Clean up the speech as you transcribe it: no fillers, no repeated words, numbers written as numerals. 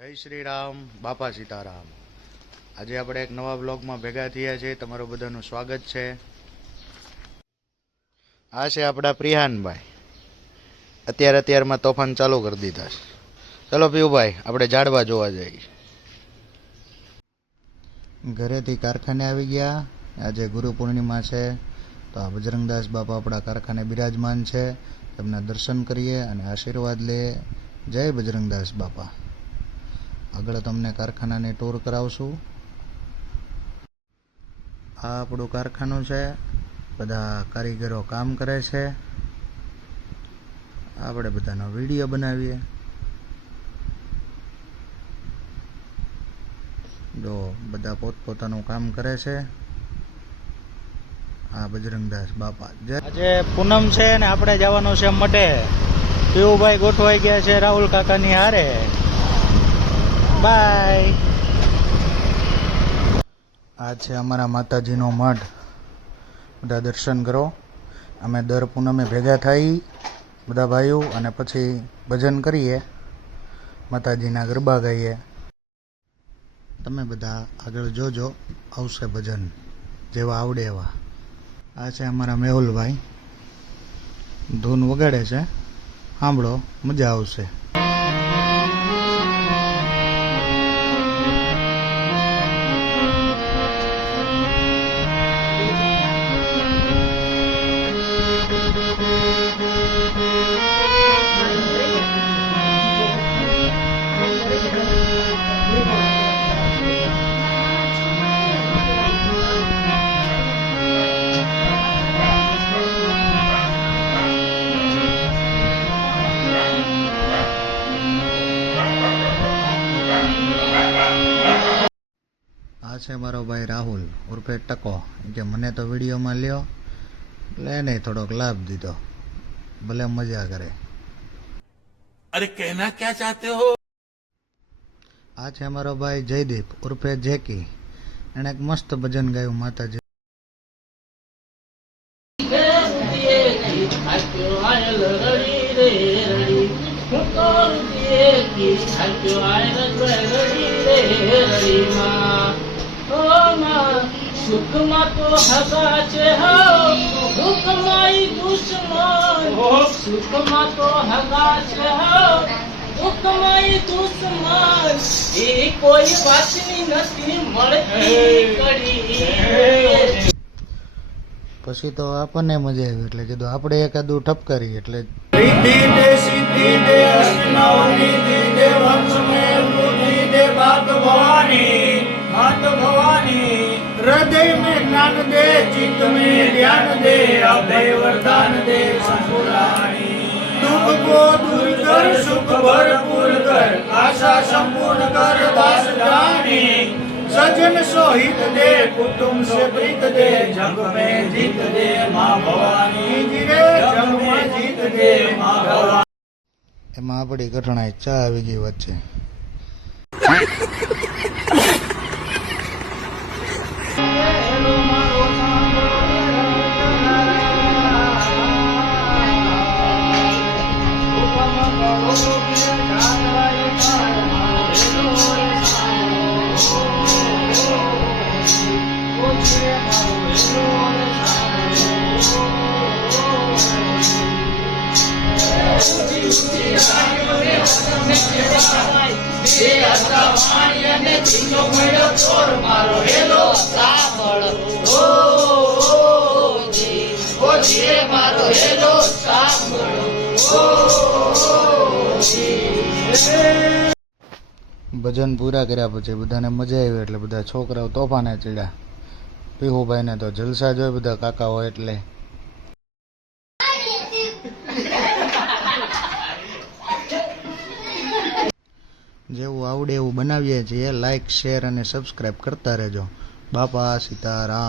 જય શ્રી રામ, બાપા સીતારામ। આજે આપણે એક નવા બ્લોગમાં ભેગા થયા છીએ। તમારું બધાનું સ્વાગત છે। આ છે આપણા પ્રિહાનભાઈ। અત્યારમાં તોફાન ચાલુ કરી દીધા છે। ચલો પીયુભાઈ, આપણે ઝાડવા જોવા જઈએ। ઘરેથી કારખાને આવી ગયા। આજે ગુરુ પૂર્ણિમા છે, તો આ બજરંગદાસ બાપા આપણા કારખાને બિરાજમાન છે। તેમના દર્શન કરીએ અને આશીર્વાદ લઈએ। જય બજરંગદાસ બાપા। આગળ તમને કારખાનાની ટૂર કરાવશું। આ આપણું કારખાનું છે, બધા કારીગરો કામ કરે છે। આપણે બધાનો વિડીયો બનાવીએ। જો બધા પોતપોતાનું કામ કરે છે। આ બજરંગદાસ બાપા। આજે પૂનમ છે ને આપણે જવાનું છે મઢે। પીયુભાઈ ગોઠવાઈ ગયા છે રાહુલ કાકાની હારે। બાય। આ છે અમારા માતાજીનો મઠ, બધા દર્શન કરો। અમે દર પૂનમે ભેગા થઈ બધા ભાઈઓ અને પછી ભજન કરીએ, માતાજીના ગરબા ગાઈએ। તમે બધા આગળ જોજો, આવશે ભજન જેવા આવડે એવા। આ છે અમારા મેહુલભાઈ, ધૂન વગાડે છે, સાંભળો મજા આવશે। આ છે મારો ભાઈ રાહુલ ઉર્ફે ટકો, કે મને તો વિડીયોમાં લ્યો એટલે એને થોડોક લાભ દીધો, ભલે મજા કરે। अरे कहना क्या चाहते हो? આ છે મારો ભાઈ જયદીપ ઉર્ફે જેકી, એને એક મસ્ત ભજન ગાયું માતાજી। સુખમાં તો હસા છે હો, દુઃખમાં દુશ્મન। સુખમાં તો હસા છે હો, દુઃખમાં દુશ્મન। એ કોઈ વાતની નથી મળતી કડી। પછી તો આપણને મજા આવી એટલે કીધું આપણે એકાદું ઠપ કરી એટલે रिद्धि दे सिद्धि दे अष्टनवनिधि दे वंश में बुद्धि दे मात भवानी हृदय में ज्ञान दे चित्त में ध्यान दे अभय वरदान दे संपुराणी दुख को दूर कर सुख भरपूर कर आशा संपूर्ण कर दास जानी सजन सोहित दे कुटुंब से प्रीत दे जग में जीत दे माँ भवानी जी रे जग में जीत दे माँ भवानी। એમાં આપણી ઘટનાએ ચા આવી ગઈ વચ્ચે। ભજન પૂરા કર્યા પછી બધાને મજા આવી એટલે બધા છોકરાઓ તોફાને ચડ્યા। પીહુભાઈને તો જલસા જોઈ બધા કાકાઓ એટલે જેવું આવડે એવું બનાવીએ છીએ। લાઈક, શેર અને સબસ્ક્રાઈબ કરતા રહેજો। બાપા સીતારામ।